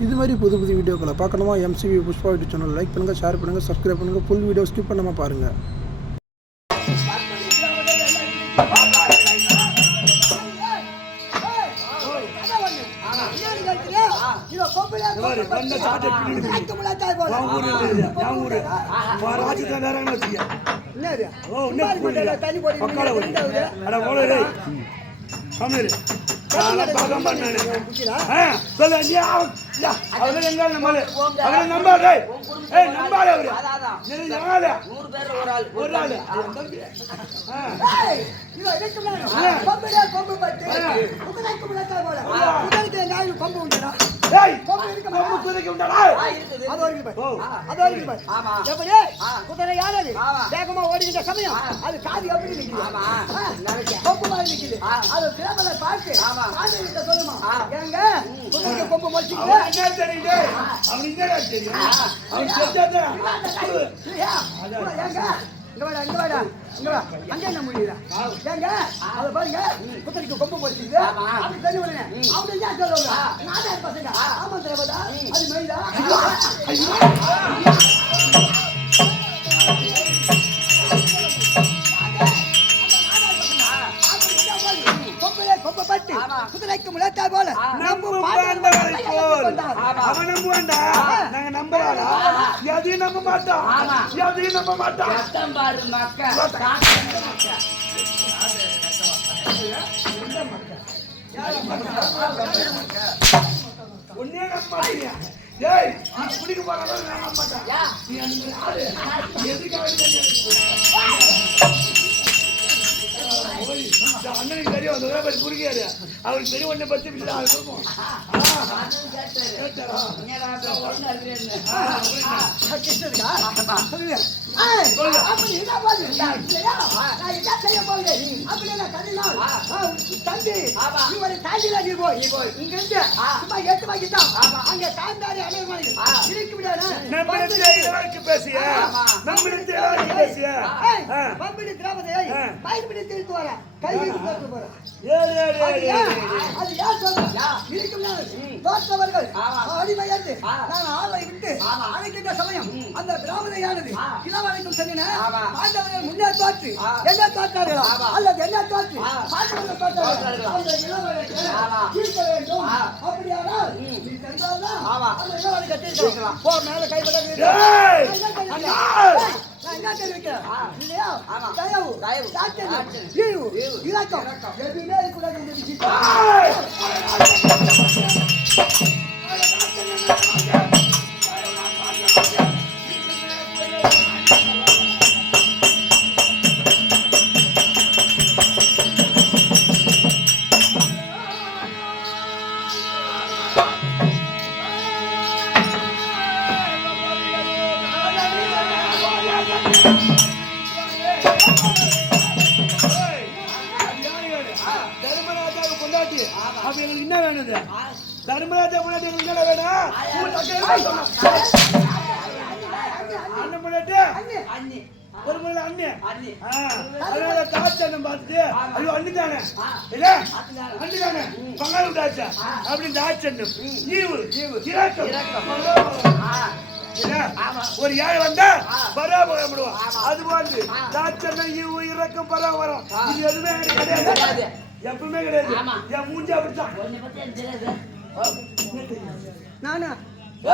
இது மாதிரி புது புது வீடியோக்களை பார்க்கணுமா? MCV Pushpa YouTube channel like பண்ணுங்கள் ஷேர் பண்ணுங்கள் சப்ஸ்கிரைப் பண்ணுங்கள் ஃபுல் வீடியோ ஸ்கிப் பண்ணாமல் பாருங்கள் வந்த ஓடு டேய். கம்முனு இரு. நான்லாம் பார்க்க மாட்டேன் நானு. ஏய், நம்பாத அவரு. நீ யாரு? நூறு பேர்ல ஒரு ஆள் ஒரு ஆளு. அது என் தம்பி. ஆ. டேய், கொம்பு குதிரைக்கு உண்டாடா? குதிரை யாரது. வேகமா ஓடுகின்ற சமயம் அது காது எப்படி நிக்குது ஆமா. நினைக்க. கொம்பு மாதிரி நிக்குது. அது சேவலை பார்த்து ஆமா. காது கிட்ட சொல்லுமா. ஏங்க குதிரைக்கு கொம்பு முடிச்சுக்கிட்டு அவனுக்கு என்ன தெரியும்? அவன் செத்தாதான். ஏங்க இங்க வாடா இங்க வாடா இங்க வா. அங்க என்ன முடியுதா ஏங்க அத பாருங்க. குதிரைக்கு கொம்பு முடிச்சுக்கிட்டு அது தண்ணி விடுங்க. அவங்க ஏன் சொல்லுவாங்க பசங்க. ஆமா தேவதா அது பட்டு. குதிரைக்கு முளைத்தா போல நம்பு பாண்டவர்கள் பாண்டவரை போல். வந்தார். அவன் நம்புவான்டா. நாங்க நம்பலாடா. எதையும் நம்ப மாட்டோம். ஆமா. எதையும் நம்ப மாட்டோம். ரத்தம் பாரு மக்கள் காட்டு மக்கள் உன்னையே நம்ப மாட்டீங்க. ஏய், நீ குடிக்க போறவரை நான் நம்ப மாட்டேன். யா நீ அந்த ஆளு. எதுக்காக தெரியாது. ஓய், இந்த அண்ணனுக்கு தெரியும் அந்த வேலை குடிக்காரு அவருக்கு தெரியும் உன்னை பத்தி இல்லை அது சொல்லுவோம் தம்பி. இவரை தாண்டில நீ போய். இங்கிருந்து சும்மா எட்டு வாங்கிட்டான். அங்க. இருக்கு விடாது. நம்மிடத்தில் இளவரசி பேசிய இளவரசி பேசிய. பம்பிடி ஆ. பயன்படி திருத்து வர. கை இழுத்து திருத்து வர. ஏழு ஏழு அது ஏழு ஏன்? ஏழு ஏழு. அது ஏன் சொல்றேன்? யா. இருக்கு விடாது. தோற்றவர்கள் ஆ. நான் ஆளை விட்டு. அழைக்கின்ற சமயம் அந்த திராவிடையானது ஆ. இளவரைக்கும் சென்றன ஆமா. பாண்டவர்கள் முன்னே தோற்று. என்ன தோற்றார்களா ஆமா. அல்லது என்ன தோற்று ஆ. பாண்டவர்கள் தோற்றார்கள் தோற்றார்களா? அந்த இளவரைக்கு ஆமா. தீர்க்க வேண்டும் ஆ. அப்படியானால் நீ சென்றால்தான் ஆமா. அந்த இளவரைக்கு தீர்க்கலாம் போ மேல கைப்பட ஏய், அண்ணா! அண்ணா! நான் என்ன தெரிவிக்கிறேன்? ஆ. இல்லையா? ஆமா. இரக்கம், இரக்கம். எதுவுமே இருக்கக்கூடாது இந்த விஷயத்தில். ஏய், ஏய், எங்களுக்கு தர்மராஜா பொண்டாட்டி எங்களுக்கு வேணும்? அண்ணன் அண்ணி ஒரு முறை அண்ணி ஆ, அதனால தாட்சண்யம் பார்த்துட்டு, ஐயோ, அண்ணிதானே? இல்ல? அண்ணிதானே? பங்காளி விட்டாச்சா? அப்படின்னு தாட்சண்யம். ஈவு, இரக்கம். ஒரு ஏழை வந்தா பராபரம் அது வந்து தாட்சண்யம், ஈவு, இரக்கம், பராபரம். இது எதுவுமே கிடையாது. எப்பவுமே கிடையாது. என் மூஞ்சி அப்படித்தான் நானா?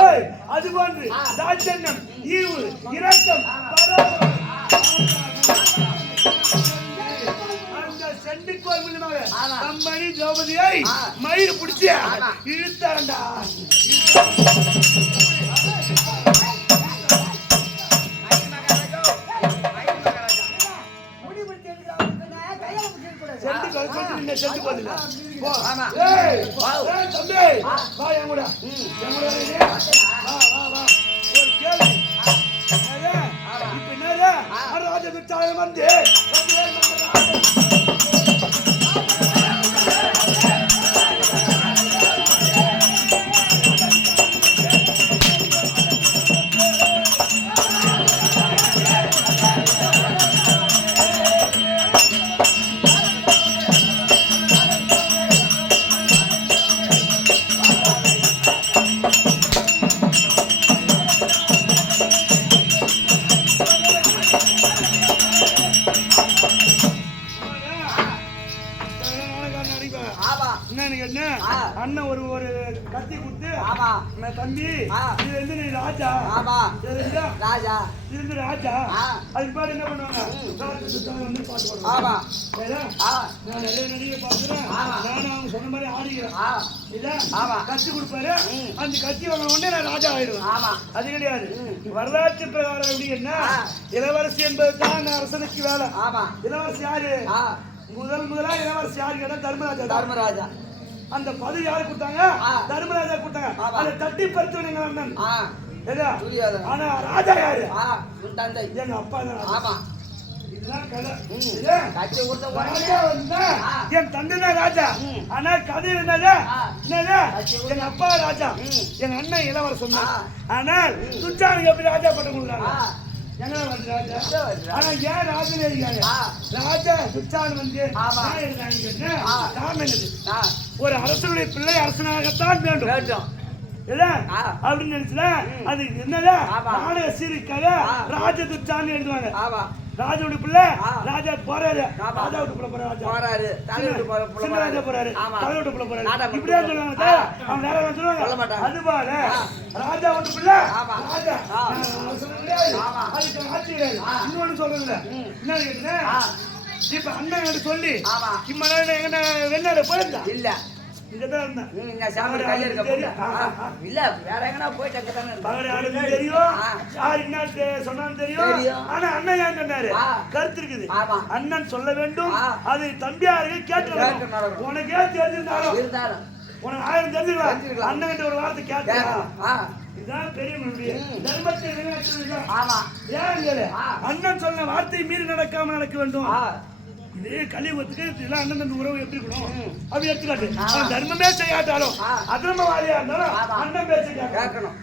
ஏய், அது போன்று தாட்சண்யம் ஈவு இரக்கம் செண்டி கோயில் மூலியமாக ஆமா. கம்பெனி திரௌபதியை ஆ. மயிர் பிடிச்சி ஆமா. இழுத்தாண்டா ஏய், வா என் கூட. என் கூட என்னன்னு கேட்டா அண்ணன் ஒரு ஒரு கத்தி கொடுத்து நான் தம்பி இது வந்து நீ ராஜா. ராஜா. இது வந்து ராஜா. அதுக்கு பாரு என்ன பண்ணுவாங்க? வந்து பாட்டு பாடுவாங்க. நான் நிறைய நடிகை பார்க்குறேன். நானும் அவங்க சொன்ன மாதிரி ஆடுகிறேன். இல்லை ஆமா. கத்தி கொடுப்பாரு. அந்த கத்தி வாங்க உடனே நான் ராஜா ஆயிடுவேன். ஆமா. அது கிடையாது. வரலாற்று பிரகாரம் எப்படின்னா இளவரசி என்பது தான் அரசனுக்கு வேலை. இளவரசி யாரு? முதல் முதலா இளவரசி யாரு கேட்டா தர்மராஜா. தர்மராஜா. அந்த பதவி யாரு கொடுத்தாங்க. தர்மராஜா கொடுத்தாங்க. அதை தட்டி பறிச்சவன் எங்க அண்ணன். ஆனா ராஜா யாரு? தந்தை. எங்க அப்பா தான். ஆமா. என் தந்தை ராஜா. ஆனா கதை என்னது? எங்க அப்பா ராஜா. எங்க அண்ணன் இளவரசன். ஆனால் துச்சானுக்கு எப்படி ராஜா பட்டம் கொடுக்குறாங்க எங்க வந்து? ஆனா ஏன் ராஜன் இருக்காங்க. ராஜா துச்சான் வந்து ஆ. ஒரு அரசனுடைய பிள்ளை அரசனாகத்தான் வேண்டும். வேண்டும். அப்படின்னு நினைச்சுல அது என்னது ஆமா. நாடக சீருக்காக ஆ. ராஜ துச்சான்னு எழுதுவாங்க. ராஜாவுடைய பிள்ளை. ராஜா போறாரு. ஆமா. ராஜா விட்டு போல போற ராஜா. போறாரு. தலைவிட்டு போற புள்ள சின்ன ராஜா போறாரு. ஆமா. தலை விட்டு போல போறாரு. இப்படியே சொல்லுவாங்க. அவன் வேற என்ன சொல்லுவாங்க. அது போல ஆ. ராஜா விட்டு பிள்ளை. ராஜா. அதுக்கு ஆட்சி கிடையாது ஆ. இன்னொன்னு சொல்றதுல ம். என்ன கேட்டுங்க ஆ. இப்ப அண்ணன் சொல்லி இம்ம எங்க வெளிநாடு போயிருந்தா? இல்ல. இங்கதான் இருந்தேன். தெரியும். இல்ல வேற போயிட்டு. யார் என்ன சொன்னாலும் தெரியும். ஆனா அண்ணன் ஏன் சொன்னாரு. கருத்து இருக்குது. அண்ணன் சொல்ல வேண்டும். அது தம்பியாருக்கு கேட்டு. உனக்கே தெரிஞ்சிருந்தாலும். இருந்தாலும். உனக்கு ஆயிரம் தெரிஞ்சுக்கலாம். அண்ணன் கிட்ட ஒரு வார்த்தை கேட்டா. இதுதான் பெரிய. தர்மத்தை ஆமா. ஏன். அண்ணன் சொன்ன வார்த்தை மீறி நடக்காம நடக்க வேண்டும். இது கலியுகத்துக்கு இதெல்லாம் அண்ணன் தம்பி உறவு எப்படி இருக்கணும். அப்படி எடுத்துக்காட்டு. தர்மமே செய்யாட்டாலும். அதர்மவாதியா இருந்தாலும். அண்ணன் பேச்சு கேட்கணும்.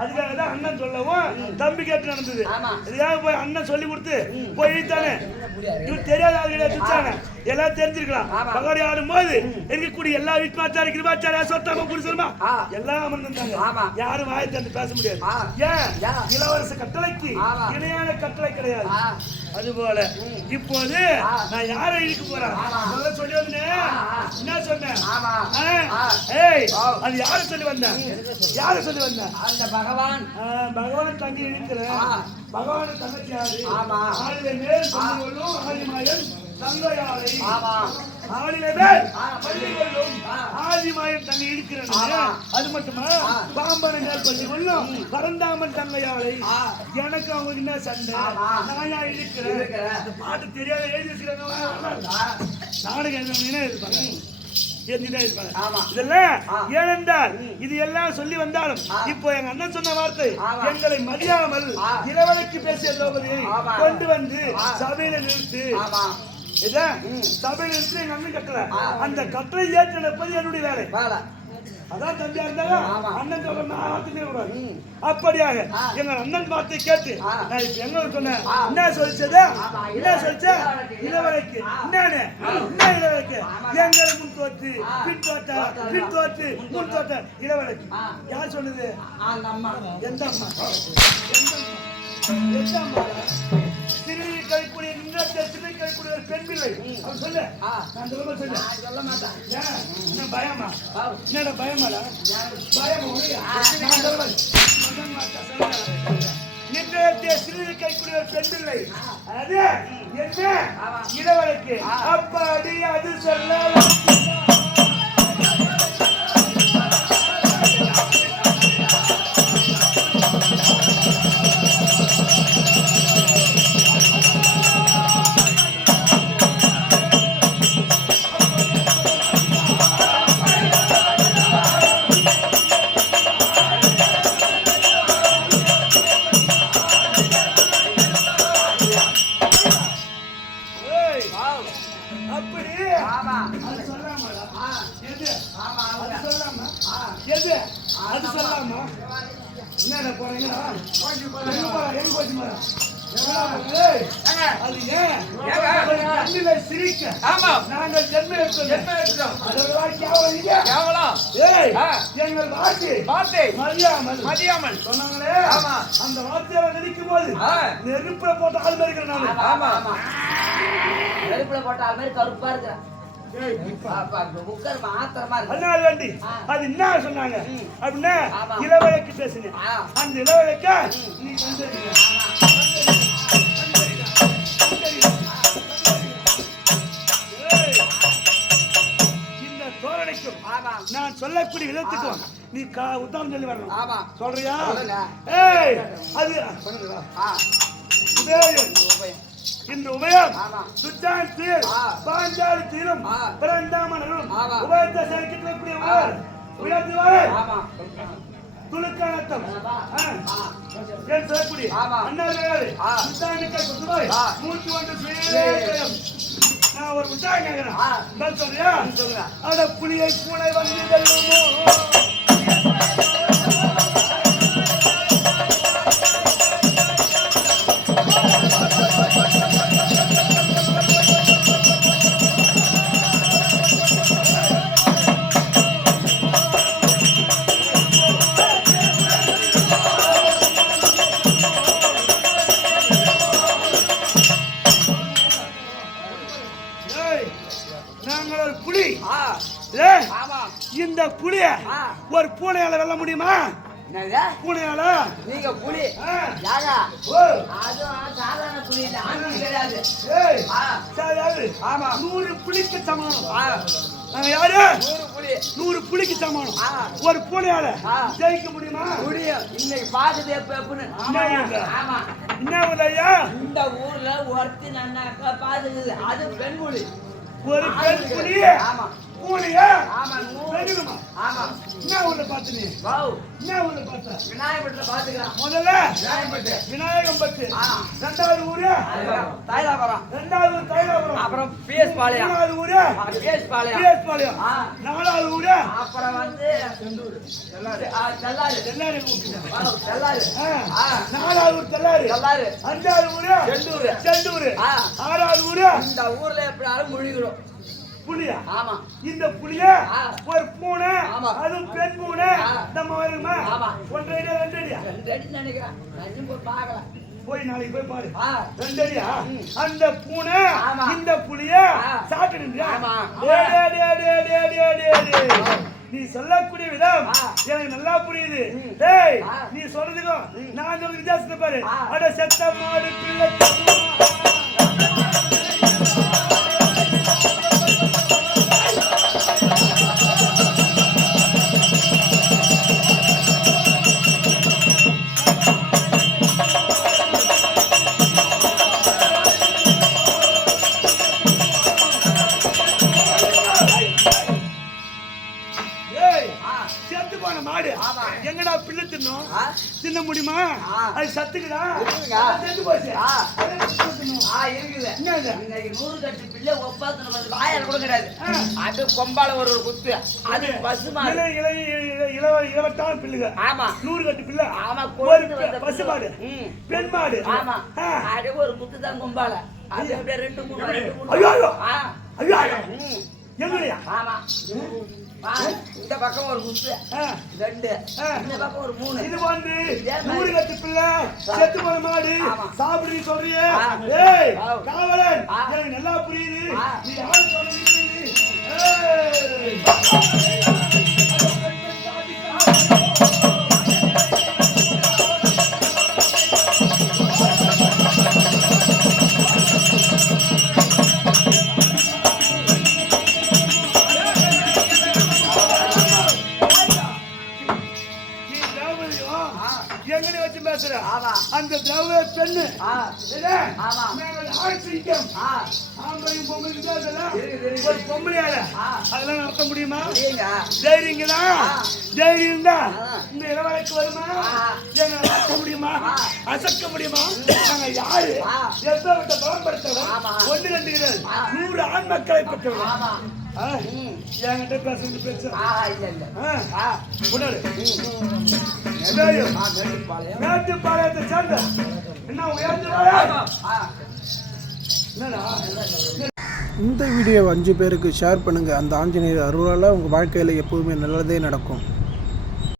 அதுக்காக தான் அண்ணன் சொல்லவும் தம்பி கேட்டு நடந்தது. இதுக்காக போய் அண்ணன் சொல்லி கொடுத்து போய் இழுத்தானே? தெரியாத ஆளுகளை துச்சானே? எல்லாம் தெரிஞ்சிருக்கலாம் ஆமா. பகவாடி ஆடும் போது இருக்கக்கூடிய எல்லா வித்மாச்சாரி கிருபாச்சாரியா சொத்தாம ஆ. எல்லாம் அமர்ந்திருந்தாங்க. யாரும் வாயை திறந்து பேச முடியாது. ஏன்? இளவரச கட்டளைக்கு. இணையான கட்டளை கிடையாது அதுபோல இப்போது. நான் யாரை இழுக்க போறேன். முதல்ல சொல்லி வந்தேன். என்ன சொன்னேன். ஏய். அது யாரை சொல்லி வந்தேன் யாரை சொல்லி வந்தேன் அந்த பகவான் பகவான் தங்கி இழுக்கிறேன். பகவான் தங்கச்சி ஆமா. ஆளிலை மேல் பள்ளி கொள்ளும் ஆதிமாயன் தங்கையாளை ஆமா ஆளிலை மேல் ஆ. பள்ளி கொள்ளும் ஆ. ஆதிமாயன் தங்கை இருக்கிறேன் ஆமா. அது மட்டுமா. பாம்பனை பள்ளி கொள்ளும் பரந்தாமன் தங்கையாளை ஆ. எனக்கு அவங்க என்ன சண்டை. நாயா இருக்கிறேன் பாட்டு தெரியாத எழுதி வச்சுக்கிறாங்க ஆ. நாடகம் எழுதுனவங்க இருப்பாங்க. ஏனென்றால் இது எல்லாம் சொல்லி வந்தாலும். இப்போ எங்க அண்ணன் சொன்ன வார்த்தை. எங்களை மதியாமல். இளவலைக்கு பேசிய. கொண்டு வந்து. சபையில நிறுத்து இதான் சபையில நிறுத்தி எங்க அண்ணன் கட்டளை ஆ. அந்த கட்டளை ஏற்று நடப்பது என்னுடைய வேலை. அதான் தம்பியா இருந்தாலும் ஆமா. அண்ணன் சொல்ற நான் வார்த்தை கூடாது. அப்படியாக. எங்க அண்ணன் வார்த்தை கேட்டு. நான் இப்ப எங்க சொன்னேன். என்ன சொல்லிச்சது? என்ன சொல்லிச்ச? இளவரைக்கு. என்னன்னு? என்ன இளவரைக்கு ஆமா. எங்களை முன் தோற்று. பின் தோட்ட. பின் தோற்று. முன் தோட்ட இளவரைக்கு ஆ. யார் சொன்னது? அந்த அம்மா. எந்த அம்மா? எந்த அம்மா? எந்த அம்மா? பெண் பிள்ளை அவன் சொல்லு. நான் சொல்ல. சொல்லு சொல்ல மாட்டேன். என்ன பயமா. என்னடா பயமாடா? பயம்? நான் சொல்லுங்க. நின்றத்தை சிறிது கைக்குரிய ஒரு பெண் பிள்ளை. அது என்ன? இளவரக்கு. அப்படி அது சொல்ல அது ஏன் சிரிக்க. ஆமா. நாங்கள் எடுத்தோம். அதோட கேவலம் இல்லையா? கேவலம். ஏய். எங்கள் வாக்கு வார்த்தை. மதியாமல் மதியாமல் சொன்னாங்களே? ஆமா. அந்த வார்த்தையில நினைக்கும் போது. நெருப்புல போட்ட ஆள் மாதிரி இருக்கிறேன் நானு. ஆமா ஆமா. நெருப்புல போட்ட ஆள் மாதிரி கருப்பா இருக்கிற அப்பா, இப்ப. உட்காருமா, ஆத்திரமா இருக்கு. அதனால வேண்டி அது என்ன சொன்னாங்க? அப்படின்னா. இளவழக்கு பேசுங்க. அந்த இளவழக்க நீ சொல்லக்கூடிய விதத்துக்கும் நீ கா உத்தரம் சொல்லி வரணும் ஆமா. சொல்றியா. ஏய் அது உபயம். இந்த உபயம். சுத்தாந்தியில் ஆ. பாஞ்சாலத்திலும் ஆ. பிறந்தாமனும். உபயத்தை சேர்க்கக்கூடிய உயர் உயர்ந்து ஆமா. ஆ. ஏன் சொல்லக்கூடிய. அண்ணாதிகாரி ஆ. சுத்தானிக்க. மூச்சு வந்து சுயம் நான் ஒரு உத்தாரம் கேட்கிறேன் சொல்றியா. அட புலியை பூனை வந்து பூனையால வெல்ல முடியுமா? பூனையால? நீங்க புலி. யாரா அதுவும் சாதாரண புலி இல்ல ஆண்டி கிடையாது. ஆமா. நூறு புலிக்கு சமானம் யாரு? நூறு புலி. நூறு புலிக்கு சமானம். ஒரு பூனையால. ஜெயிக்க முடியுமா? முடியும். இன்னைக்கு பாக்குது எப்ப எப்பன்னு என்ன ஊர்ல? ஐயா? இந்த ஊர்ல ஒருத்தி நன்னாக்கா பாத்துக்குது. அது பெண் புலி ஒரு பெண் புலி ஆமா. வெல்லுமா? ஆமா என்ன ஊர்ல பார்த்த நீ? வாவ். என்ன ஊர்ல பார்த்த? விநாயகப்பட்டில பாத்துக்கலாம் முதல்ல விநாயகப்பட்டு விநாயகம் பத்து. ஆ. ரெண்டாவது ஊரு? தைலாபுரம் ரெண்டாவது ஊர் தைலாபுரம் அப்புறம் பிஎஸ் பாளையம் மூணாவது ஊரு? PS Palayam PS Palayam. நாலாவது ஊரு? அப்புறம் வந்து தெல்லாறு தெல்லாறு. ஆ. நாலாவது ஊர் தெல்லாரி தெல்லாறு அஞ்சாவது ஊரு? செந்தூரு. செந்தூரு. ஆறாவது ஊரு? இந்த ஊர்ல எப்படினாலும் முழுகிறோம். புலியா ஆமா இந்த புலிய. ஒரு பூனை. அதுவும் பெண் பூனை. நம்ம வருமா. ஒன்றரை அடியா ரெண்டு அடியா ரெண்டு அடி நினைக்கிறேன் பார்க்கல போய் நாளைக்கு போய் பாரு ரெண்டு அடியா அந்த பூனை. இந்த புலிய. சாப்பிட்டு ஆமா. நீ சொல்லக்கூடிய விதம். எனக்கு நல்லா புரியுது. டேய். நீ சொல்றதுக்கும் நான் சொல்ற வித்தியாசத்தை பாரு. அட செத்த மாடு பிள்ளை ஆ? தின்ன முடியுமா. அது. அது செத்து போச்சு. நூறு கட்டு பிள்ளை ஒப்பாத்து வாயால கூட கிடையாது. அது கொம்பால ஒரு குத்து. அது பசுமாடு இலவட்டான பிள்ளைங்க. ஆமா. நூறு கட்டு பிள்ளை. ஆமா வந்த பசுமாடு. ம். பெண் மாடு. ஆமா. அது ஒரு குத்து தான் கொம்பால. அது அப்படியே ரெண்டு மூணு ஐயோ, ஐயோ. ஐயோ. எங்களையா? ஆமா. இந்த பக்கம் ஒரு குத்து. ரெண்டு. இந்த பக்கம் ஒரு மூணு இது வந்து நூறு கட்டு பிள்ளை செத்து போன மாடு. சாப்பிடு சொல்றியே. ஏய். காவலன். எனக்கு நல்லா புரியுது. நீ யாரு சொல்றது பெண்ணு ஆ. ஆம்பளையும் பொம்பளையும். ஒரு பொம்பளையால. அதெல்லாம் நடத்த முடியுமா? தைரியங்களா ஆ. தைரியம் தான். இந்த இளவரக்கு வருமா. எங்களை நடத்த முடியுமா. அசக்க முடியுமா? நாங்க யாரு? பலப்படுத்தவர் ஆமா. ஒன்று ரெண்டு. நூறு ஆண் மக்களை பெற்றவர். என்கிட்ட பேசுறது பேச. மேட்டுப்பாளையத்தை சேர்ந்த. என்ன உயர்ந்து இந்த வீடியோவை அஞ்சு பேருக்கு ஷேர் பண்ணுங்கள் அந்த ஆஞ்சநேயர் அருளால் உங்கள் வாழ்க்கையில் எப்போதுமே நல்லதே நடக்கும்.